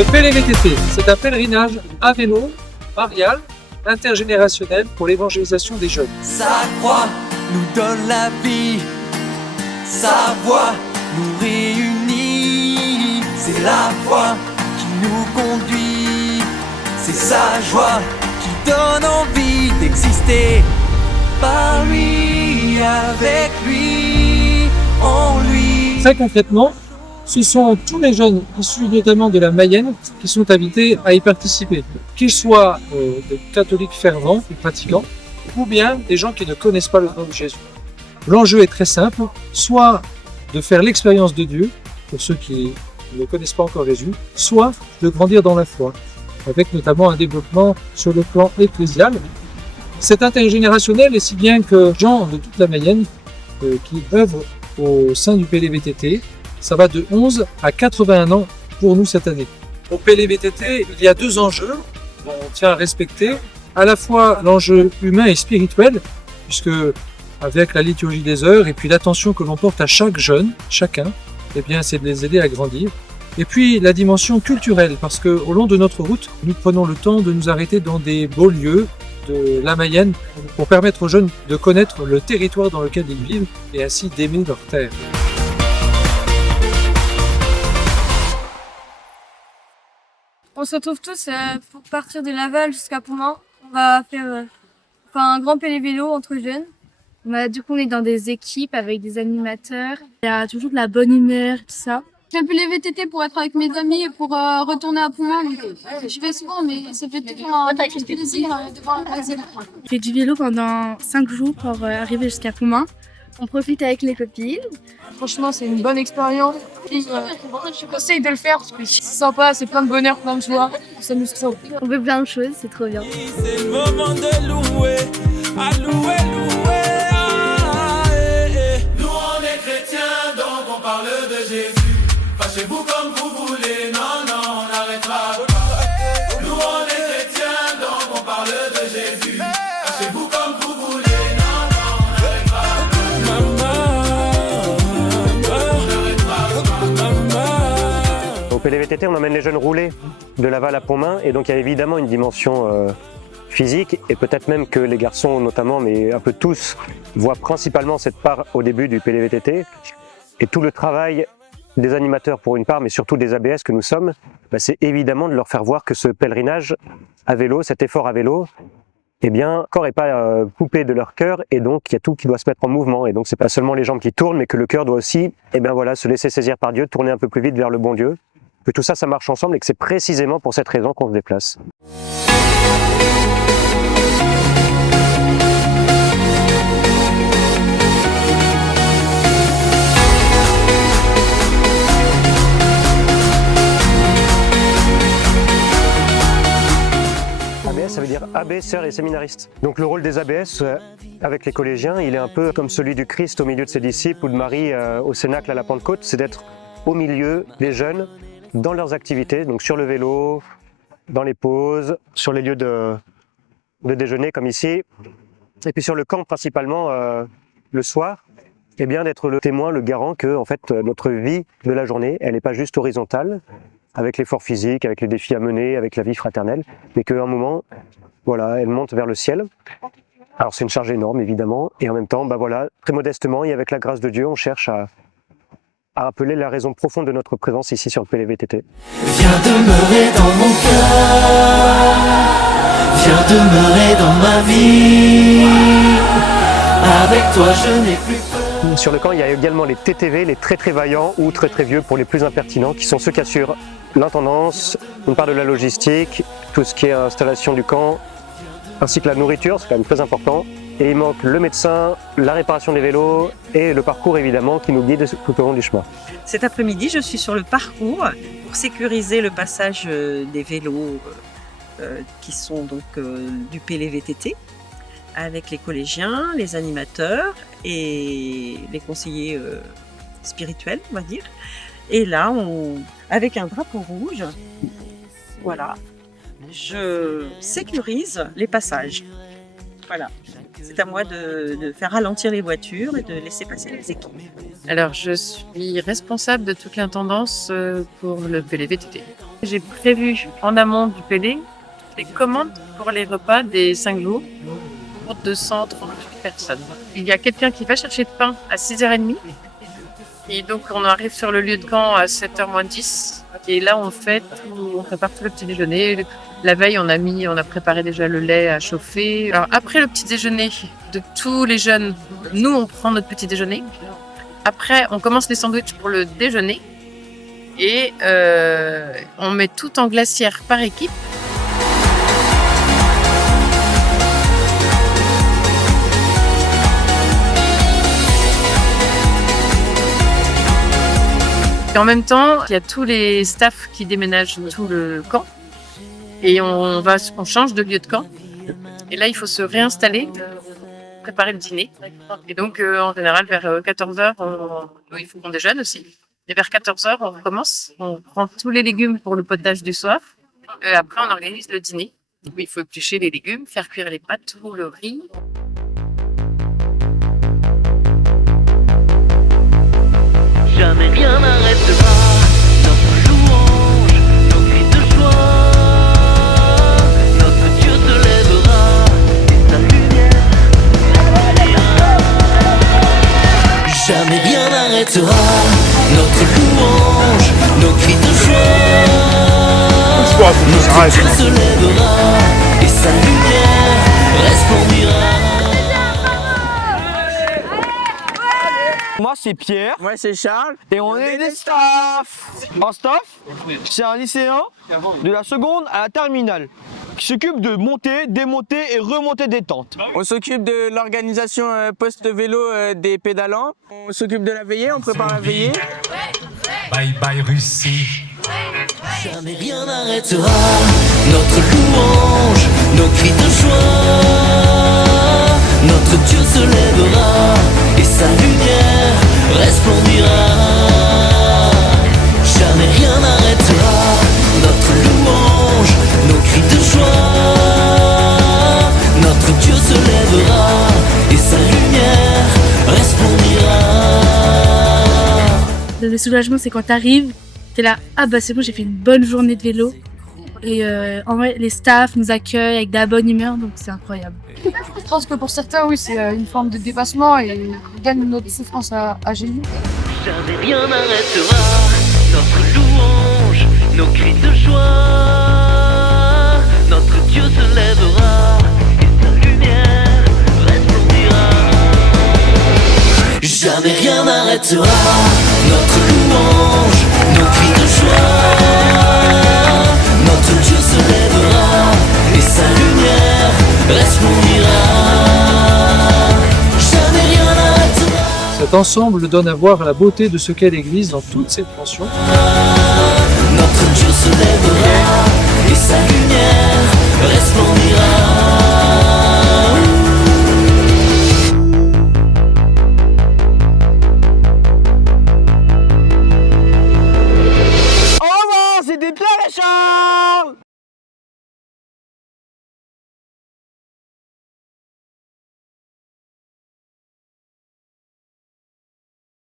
Le PLVTT, c'est un pèlerinage à vélo, marial, intergénérationnel pour l'évangélisation des jeunes. Sa croix nous donne la vie, sa voix nous réunit. C'est la foi qui nous conduit, c'est sa joie qui donne envie d'exister. Par lui, avec lui, en lui. Très concrètement, ce sont tous les jeunes issus notamment de la Mayenne qui sont invités à y participer, qu'ils soient des catholiques fervents ou pratiquants, ou bien des gens qui ne connaissent pas le nom de Jésus. L'enjeu est très simple, soit de faire l'expérience de Dieu, pour ceux qui ne connaissent pas encore Jésus, soit de grandir dans la foi, avec notamment un développement sur le plan ecclésial. C'est intergénérationnel et si bien que gens de toute la Mayenne qui œuvrent au sein du PLVTT, ça va de 11 à 81 ans pour nous cette année. Au PLVTT, il y a deux enjeux qu'on tient à respecter, à la fois l'enjeu humain et spirituel, puisque avec la liturgie des heures et puis l'attention que l'on porte à chaque jeune, chacun, eh bien, c'est de les aider à grandir. Et puis la dimension culturelle, parce qu'au long de notre route, nous prenons le temps de nous arrêter dans des beaux lieux de la Mayenne pour permettre aux jeunes de connaître le territoire dans lequel ils vivent et ainsi d'aimer leur terre. On se retrouve tous pour partir de Laval jusqu'à Pontmain. On va faire un grand vélo entre jeunes. Du coup, on est dans des équipes avec des animateurs. Il y a toujours de la bonne humeur, tout ça. Je fais le VTT pour être avec mes amis et pour retourner à Pontmain. Je vais souvent, mais ça fait toujours un plaisir de voir la plaisir. On fait du vélo pendant 5 jours pour arriver jusqu'à Pontmain. On profite avec les copines. Franchement, c'est une bonne expérience. Je conseille de le faire parce que c'est sympa, c'est plein de bonheur, plein de joie. On s'amuse trop. On veut plein de choses, c'est trop bien. C'est le moment de louer, à louer, louer. Nous on est chrétiens, donc on parle de Jésus. Fâchez-vous comme vous voulez, non, non, on n'arrêtera pas. Nous on est chrétiens, donc on parle de Jésus. Fâchez-vous comme vous voulez, non, non, on n'arrêtera pas. Au PLVTT, on emmène les jeunes rouler de Laval à Pontmain et donc il y a évidemment une dimension physique et peut-être même que les garçons notamment, mais un peu tous, voient principalement cette part au début du PLVTT et tout le travail des animateurs pour une part, mais surtout des ABS que nous sommes, c'est évidemment de leur faire voir que ce pèlerinage à vélo, cet effort à vélo, eh bien, le corps n'est pas coupé de leur cœur et donc il y a tout qui doit se mettre en mouvement. Et donc c'est pas seulement les jambes qui tournent, mais que le cœur doit aussi, se laisser saisir par Dieu, tourner un peu plus vite vers le bon Dieu. Que tout ça, ça marche ensemble et que c'est précisément pour cette raison qu'on se déplace. ABS, ça veut dire abbé, sœurs et séminaristes. Donc le rôle des ABS avec les collégiens, il est un peu comme celui du Christ au milieu de ses disciples ou de Marie au Cénacle à la Pentecôte, c'est d'être au milieu des jeunes dans leurs activités, donc sur le vélo, dans les pauses, sur les lieux de déjeuner comme ici, et puis sur le camp principalement le soir, et bien d'être le témoin, le garant que en fait notre vie de la journée, elle n'est pas juste horizontale, avec l'effort physique, avec les défis à mener, avec la vie fraternelle, mais qu'à un moment, voilà, elle monte vers le ciel. Alors c'est une charge énorme évidemment, et en même temps, très modestement et avec la grâce de Dieu, on cherche à rappeler la raison profonde de notre présence ici sur le PLVTT. Viens demeurer dans mon cœur, viens demeurer dans ma vie. Avec toi, je n'ai plus peur. Sur le camp, il y a également les TTV, les très très vaillants ou très très vieux pour les plus impertinents, qui sont ceux qui assurent l'intendance, une part de la logistique, tout ce qui est installation du camp, ainsi que la nourriture, c'est quand même très important. Et il manque le médecin, la réparation des vélos et le parcours évidemment qui nous guide tout au long du chemin. Cet après-midi, je suis sur le parcours pour sécuriser le passage des vélos qui sont donc du PLVTT avec les collégiens, les animateurs et les conseillers spirituels, on va dire. Et là, avec un drapeau rouge, voilà, je sécurise les passages. Voilà. C'est à moi de faire ralentir les voitures et de laisser passer les équipes. Alors, je suis responsable de toute l'intendance pour le PLVTT. J'ai prévu en amont du PD les commandes pour les repas des 5 jours pour 230 personnes. Il y a quelqu'un qui va chercher le pain à 6h30 et donc on arrive sur le lieu de camp à 7h moins 10 et là on prépare tout le petit déjeuner. La veille on a préparé déjà le lait à chauffer. Alors après le petit déjeuner de tous les jeunes, nous on prend notre petit déjeuner. Après on commence les sandwichs pour le déjeuner. Et on met tout en glacière par équipe. Et en même temps, il y a tous les staffs qui déménagent tout le camp. Et on change de lieu de camp. Et là, il faut se réinstaller, préparer le dîner. Et donc, en général, vers 14h, il faut qu'on déjeune aussi. Et vers 14h, on recommence. On prend tous les légumes pour le potage du soir. Après, on organise le dîner. Où il faut éplucher les légumes, faire cuire les pâtes ou le riz. Jamais rien n'arrêtera notre louange, nos cris de joie. Notre Dieu se lèvera et sa lumière brillera. Jamais rien n'arrêtera notre louange, nos cris de joie. Notre Dieu se lèvera et sa lumière resplendira. Moi c'est Pierre. Moi c'est Charles. Et on est des staff. Un staff, c'est un lycéen de la seconde à la terminale qui s'occupe de monter, démonter et remonter des tentes. On s'occupe de l'organisation post-vélo des pédalants. On s'occupe de la veillée, on prépare la veillée. Bye bye Russie. Jamais rien n'arrêtera notre louange, nos cris de joie. Notre Dieu se lèvera et sa lumière resplendira. Jamais rien n'arrêtera notre louange, nos cris de joie. Notre Dieu se lèvera et sa lumière resplendira. Le soulagement, c'est quand t'arrives, t'es là, ah bah c'est bon, j'ai fait une bonne journée de vélo. Et en vrai, les staffs nous accueillent avec de la bonne humeur, donc c'est incroyable. Je pense que pour certains, oui, c'est une forme de dépassement et on gagne notre souffrance à Jésus. Jamais rien n'arrêtera notre louange, nos cris de joie. Notre Dieu se lèvera et sa lumière resplendira. Jamais rien n'arrêtera notre louange, nos cris de joie. Notre Dieu se lèvera et sa lumière resplendira. Jamais rien n'arrêtera. Cet ensemble donne à voir la beauté de ce qu'est l'Église dans toutes ses dimensions. Notre Dieu se lèvera et sa lumière resplendira.